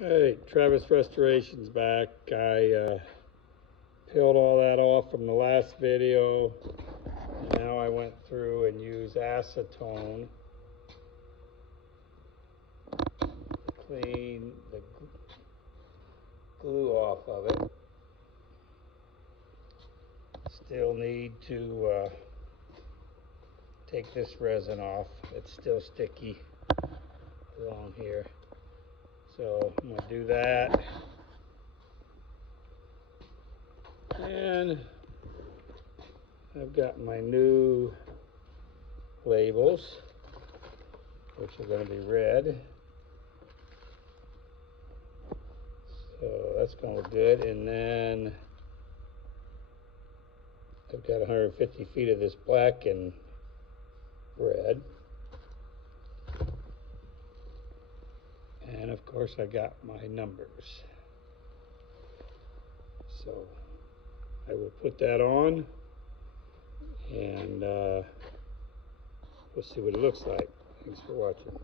Hey, Travis Restoration's back. I peeled all that off from the last video, and now I went through and used acetone to clean the glue off of it. Still need to take this resin off. It's still sticky along here. So I'm going to do that. And I've got my new labels, which are going to be red. So that's going to look good. And then I've got 150 feet of this black and red. And of course I got my numbers. So I will put that on and we'll see what it looks like. Thanks for watching.